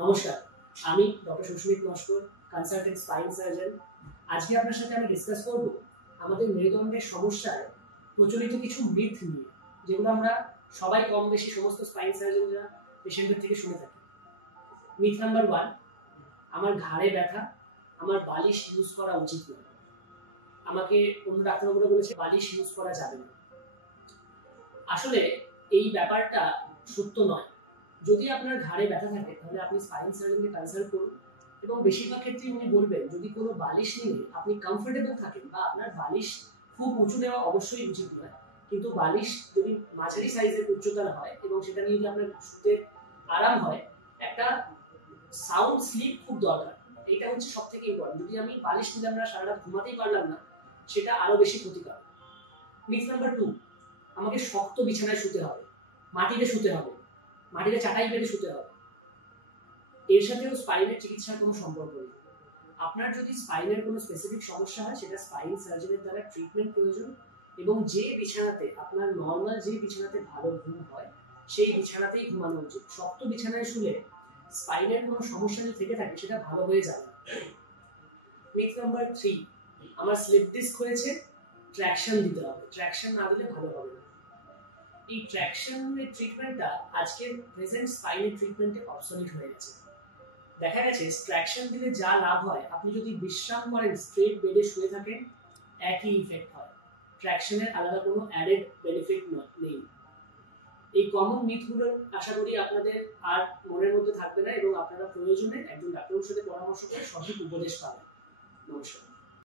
নমস্কার, আমি doctor Susmit Naskar, consultant spine surgeon. আজকে আপনার সাথে আমি ডিসকাস করব আমাদের মেরুদণ্ডের সমস্যার প্রচলিত কিছু মিথ নিয়ে, যেগুলো আমরা সবাই কম বেশি সমস্ত স্পাইন সার্জনরা পেশেন্টের থেকে শুনে থাকি। মিথ নাম্বার 1, আমার ঘাড়ে ব্যথা, আমার বালিশ ইউজ করা উচিত নয়। আমাকে অন্য ডাক্তারবাবুরা বলেছে বালিশ ইউজ করা যাবে না। আসলে এই ব্যাপারটা সত্য নয়। যদি আপনার ঘাড়ে ব্যথা থাকে তাহলে আপনি স্পাইন সার্জনকে কনসাল্ট করুন, এবং বেশিরভাগ ক্ষেত্রে উনি বলবেন যদি কোনো বালিশ নিয়ে আপনি কমফোর্টেবল থাকেন বা আপনার বালিশ খুব উঁচু নেওয়া অবশ্যই উচিত নয়, কিন্তু বালিশ যদি মাঝারি সাইজের উচ্চতার হয় এবং সেটা নিয়ে যদি আপনার শুতে আরাম হয়, একটা সাউন্ড স্লিপ খুব দরকার। এটা হচ্ছে সব থেকে ইম্পর্টেন্ট। যদি আমি বালিশ নিলে আমরা সারা রাত ঘুমাতেই পারলাম না, সেটা আরো বেশি ক্ষতিকর। মিথ নাম্বার 2, আমাকে শক্ত বিছানায় শুতে হবে, মাটিতে শুতে হবে, মাটিতে চাটাই পেতে শুতে হবে। এর সাথেও স্পাইনের চিকিৎসার কোনো সম্পর্ক নেই। আপনার যদি স্পাইনের কোনো স্পেসিফিক সমস্যা হয়, সেটা স্পাইন সার্জনের দ্বারা ট্রিটমেন্ট প্রয়োজন, এবং যে বিছানাতে আপনার নর্মাল যে বিছানাতে ভালো ঘুম হয় সেই বিছানাতেই ঘুমানো উচিত। শক্ত বিছানায় শুলে স্পাইনের কোনো সমস্যা যদি থেকে থাকে সেটা ভালো হয়ে যাবে না। মিথ নাম্বার 3, আমার স্লিপ ডিস্ক হয়েছে, ট্র্যাকশন দিতে হবে, ট্র্যাকশন না দিলে ভালো হবে না। এই ট্র্যাকশনের ট্রিটমেন্টটা আজকের প্রেজেন্ট স্পাইনের ট্রিটমেন্টে অবসলিট হয়ে গেছে। দেখা গেছে ট্র্যাকশন দিলে যা লাভ হয়, আপনি যদি বিশ্রাম করেন, স্ট্রেট বেডে শুয়ে থাকেন, একই ইফেক্ট হয়। ট্র্যাকশনের আলাদা কোনো অ্যাডেড বেনিফিট নেই। এই কমন মিথগুলো আশা করি আপনাদের আর মনের মধ্যে থাকবে না, এবং আপনারা প্রয়োজনে একজন ডাক্তারের সাথে পরামর্শ করে সঠিক উপদেশ পাবেন। নমস্কার।